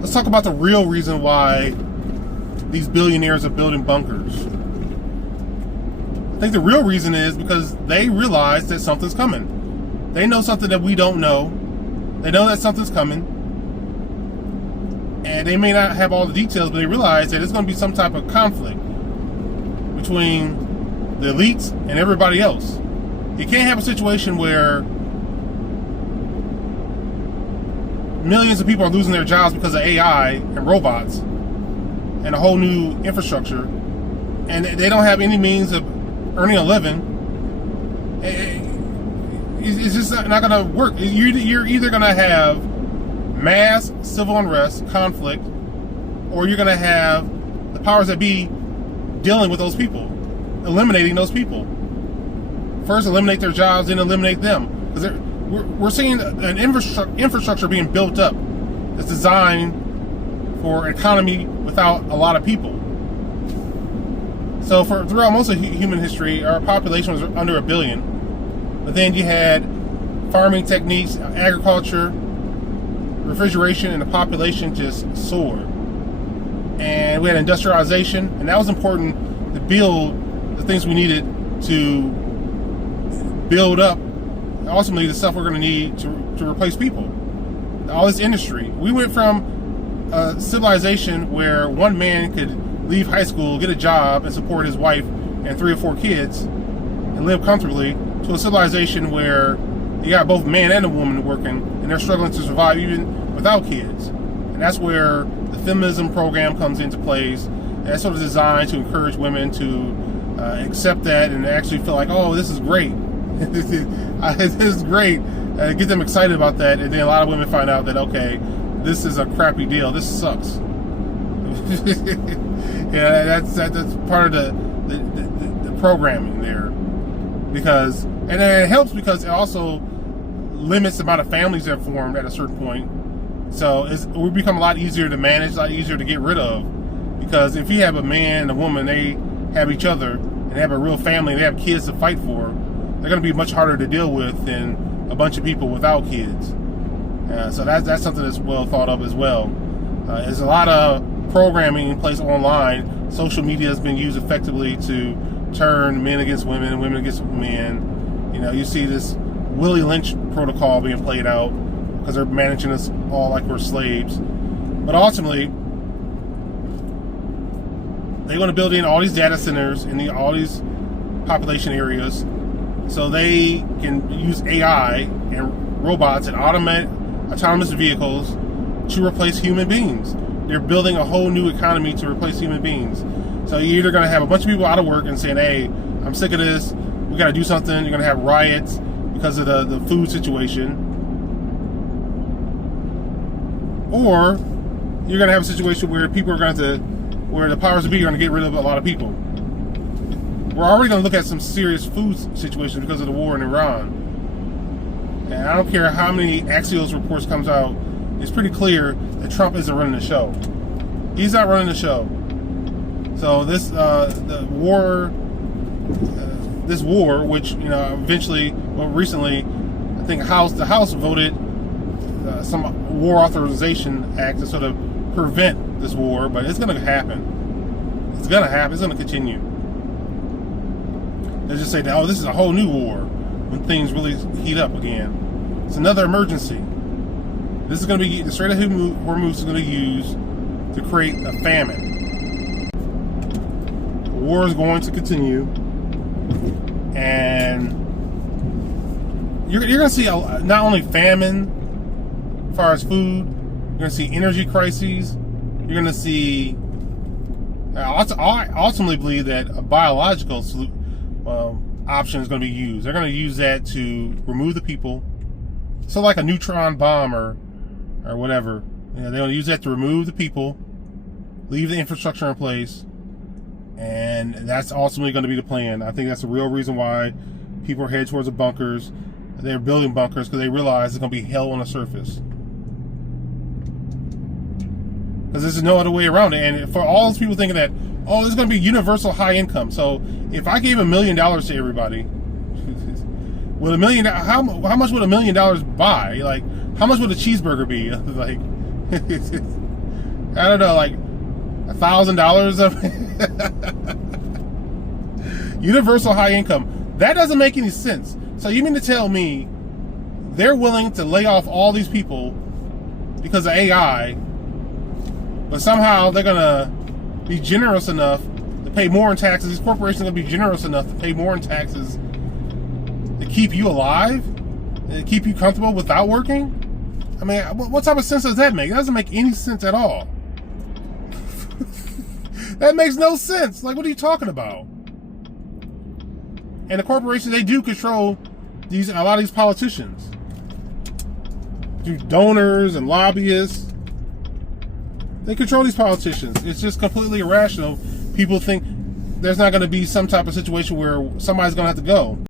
let's talk about the real reason why these billionaires are building bunkers. I think the real reason is because they realize that something's coming. They know something that we don't know. They know that something's coming. And they may not have all the details, but they realize that there's going to be some type of conflict between the elites and everybody else. You can't have a situation where millions of people are losing their jobs because of AI and robots and a whole new infrastructure, and they don't have any means of earning a living. It's just not going to work. You're either going to have mass civil unrest, conflict, or you're going to have the powers that be dealing with those people, eliminating those people. First eliminate their jobs, then eliminate them. Because we're seeing an infrastructure being built up that's designed for an economy without a lot of people. So throughout most of human history, our population was under 1 billion. But then you had farming techniques, agriculture, refrigeration, and the population just soared. And we had industrialization, and that was important to build the things we needed to build up ultimately the stuff we're going to need to replace people. All this industry. We went from a civilization where one man could leave high school, get a job, and support his wife and 3 or 4 kids and live comfortably, to a civilization where you got both man and a woman working, and they're struggling to survive even without kids. And that's where the feminism program comes into place. And that's sort of designed to encourage women to accept that and actually feel like, oh, this is great. This is great. Get them excited about that. And then a lot of women find out that, okay, this is a crappy deal. This sucks. Yeah, that's part of the programming there. Because, and it helps because it also limits the amount of families that are formed at a certain point. So it will become a lot easier to manage, a lot easier to get rid of. Because if you have a man and a woman, they have each other, and they have a real family, and they have kids to fight for, they're going to be much harder to deal with than a bunch of people without kids. So that's something that's well thought of as well. There's a lot of programming in place online. Social media has been used effectively to turn men against women and women against men. You know, you see this Willie Lynch protocol being played out because they're managing us all like we're slaves. But ultimately, they want to build in all these data centers in all these population areas so they can use AI and robots and autonomous vehicles to replace human beings. They're building a whole new economy to replace human beings. So you're either going to have a bunch of people out of work and saying, hey, I'm sick of this, we got to do something. You're going to have riots because of the food situation. Or you're going to have a situation where people are going to, where the powers that be are going to get rid of a lot of people. We're already going to look at some serious food situations because of the war in Iran. And I don't care how many Axios reports comes out, it's pretty clear that Trump isn't running the show. He's not running the show. So this the war, this war, which eventually, recently, I think the House voted some war authorization act to sort of prevent this war, but it's going to happen. It's going to happen. It's going to continue. They just say that, oh, this is a whole new war when things really heat up again. It's another emergency. This is going to be the Strait of Hormuz is going to use to create a famine. The war is going to continue, and you're going to see not only famine as far as food, you're going to see energy crises. You're going to see. I ultimately believe that a biological option is going to be used. They're going to use that to remove the people. So like a neutron bomb or whatever. They're going to use that to remove the people, leave the infrastructure in place, and that's ultimately going to be the plan. I think that's the real reason why people are headed towards the bunkers. They're building bunkers because they realize it's going to be hell on the surface. Because there's no other way around it. And for all those people thinking that, oh, there's going to be universal high income. So if I gave $1 million to everybody, with $1 million, how much would $1 million buy? Like, how much would a cheeseburger be? Like, I don't know, like $1,000 of universal high income. That doesn't make any sense. So you mean to tell me they're willing to lay off all these people because of AI, but somehow they're gonna be generous enough to pay more in taxes? These corporations are gonna be generous enough to pay more in taxes to keep you alive, to keep you comfortable without working? I mean, what type of sense does that make? It doesn't make any sense at all. That makes no sense. Like, what are you talking about? And the corporations, they do control a lot of these politicians through donors and lobbyists. They control these politicians. It's just completely irrational. People think there's not going to be some type of situation where somebody's going to have to go.